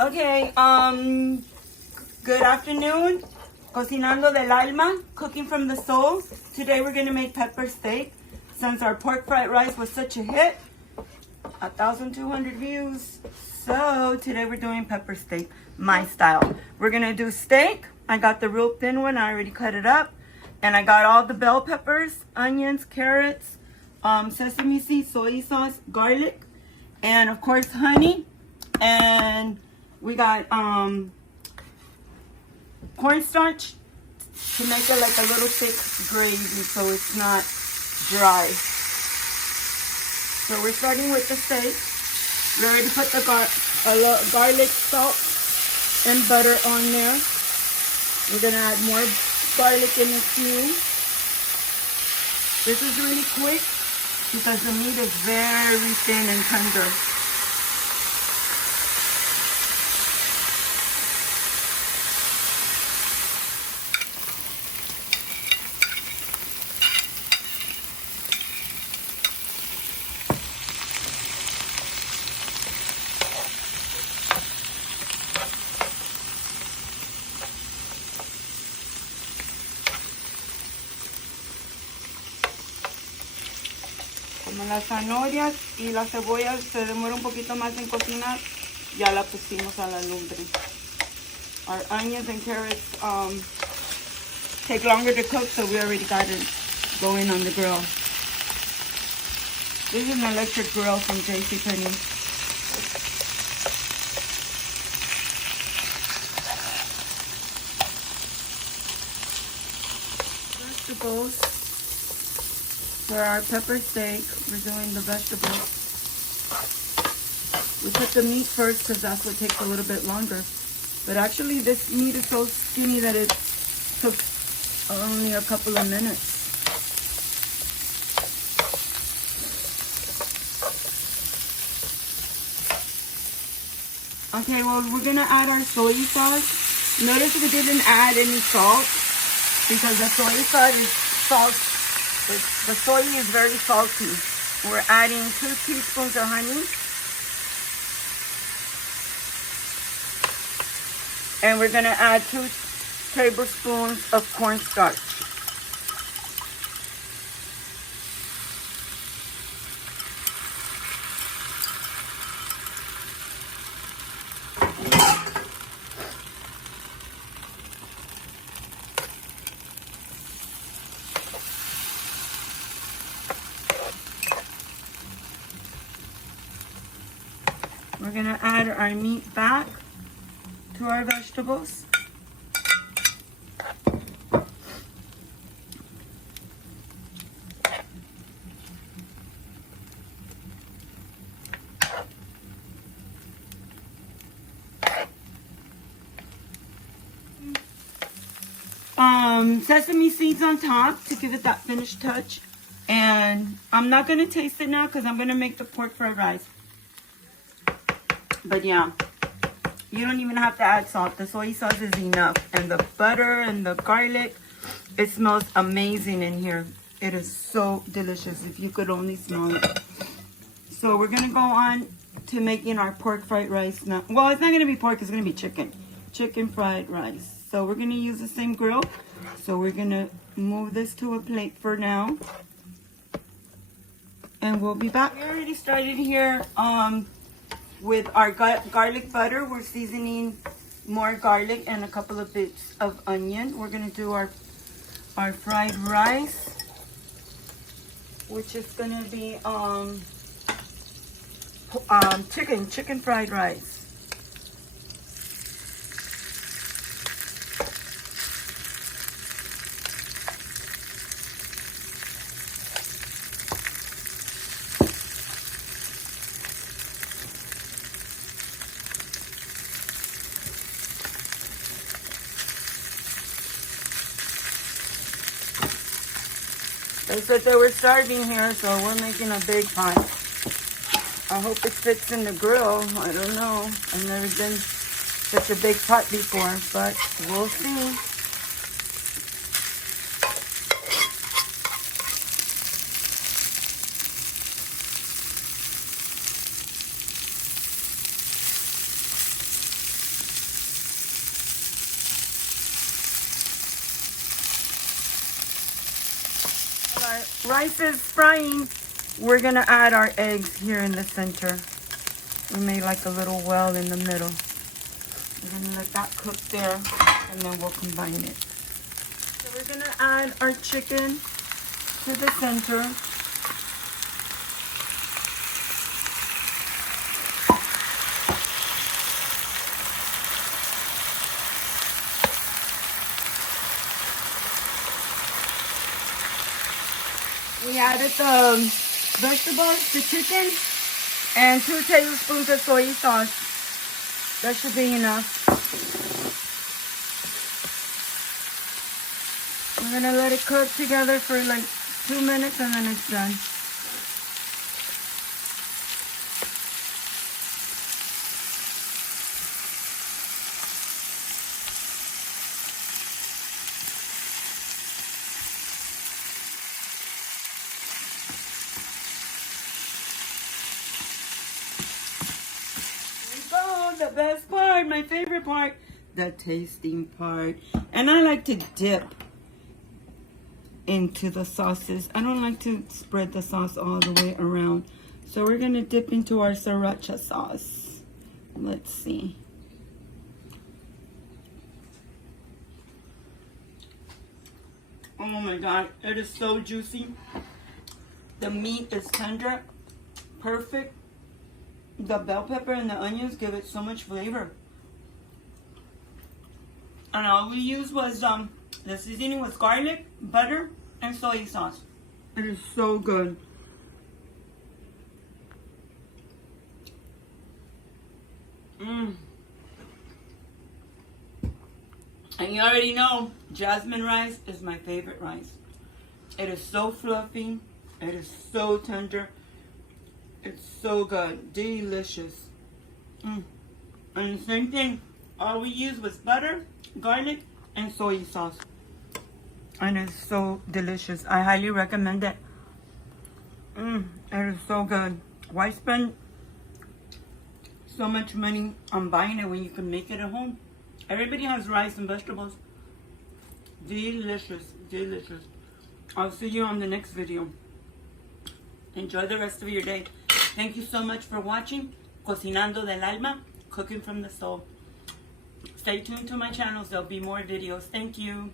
Okay, good afternoon. Cocinando del Alma, cooking from the soul. Today we're gonna make pepper steak. Since our pork fried rice was such a hit, 1,200 views. So today we're doing pepper steak, my style. We're gonna do steak. I got the real thin one, I already cut it up. And I got all the bell peppers, onions, carrots, sesame seeds, soy sauce, garlic, and of course honey. And we got cornstarch to make it like a little thick gravy so it's not dry. So we're starting with the steak. We already put the garlic, salt, and butter on there. We're gonna add more garlic in the stew. This is really quick because the meat is very thin and tender. Como las zanahorias y las cebollas se demora un poquito más en cocinar, ya la pusimos a la lumbre. Our onions and carrots take longer to cook, so we already got it going on the grill. This is an electric grill from JCPenney. Vegetables. For our pepper steak, we're doing the vegetables. We put the meat first because that's what takes a little bit longer. But actually this meat is so skinny that it took only a couple of minutes. Okay, well, we're gonna add our soy sauce. Notice we didn't add any salt because the soy sauce is salt. The soy is very salty. We're adding 2 teaspoons of honey. And we're gonna add 2 tablespoons of cornstarch. We're gonna add our meat back to our vegetables. Sesame seeds on top to give it that finished touch. And I'm not gonna taste it now because I'm gonna make the pork fried rice. But yeah, you don't even have to add salt. The soy sauce is enough. And the butter and the garlic, it smells amazing in here. It is so delicious if you could only smell it. So we're going to go on to making our pork fried rice now. Well, it's not going to be pork, it's going to be chicken. Chicken fried rice. So we're going to use the same grill. So we're going to move this to a plate for now. And we'll be back. We already started here. With our garlic butter, we're seasoning more garlic and a couple of bits of onion. We're gonna do our fried rice, which is gonna be chicken fried rice. They said they were starving here, so we're making a big pot. I hope it fits in the grill. I don't know. I've never done such a big pot before, but we'll see. rice is frying, we're gonna add our eggs here in the center. We made like a little well in the middle. We're gonna let that cook there, and then we'll combine it. So we're gonna add our chicken to the center. We added the vegetables, the chicken, and 2 tablespoons of soy sauce. That should be enough. We're gonna let it cook together for like 2 minutes and then it's done. The best part, my favorite part, the tasting part. And I like to dip into the sauces. I don't like to spread the sauce all the way around. So we're gonna dip into our sriracha sauce. Let's see. Oh my God, it is so juicy. The meat is tender, perfect. The bell pepper and the onions give it so much flavor. And all we used was, the seasoning was garlic, butter, and soy sauce. It is so good. And you already know, jasmine rice is my favorite rice. It is so fluffy. It is so tender. It's so good. Delicious. And the same thing. All we used was butter, garlic, and soy sauce. And it's so delicious. I highly recommend it. It is so good. Why spend so much money on buying it when you can make it at home? Everybody has rice and vegetables. Delicious. Delicious. I'll see you on the next video. Enjoy the rest of your day. Thank you so much for watching Cocinando del Alma, cooking from the soul. Stay tuned to my channels. There'll be more videos. Thank you.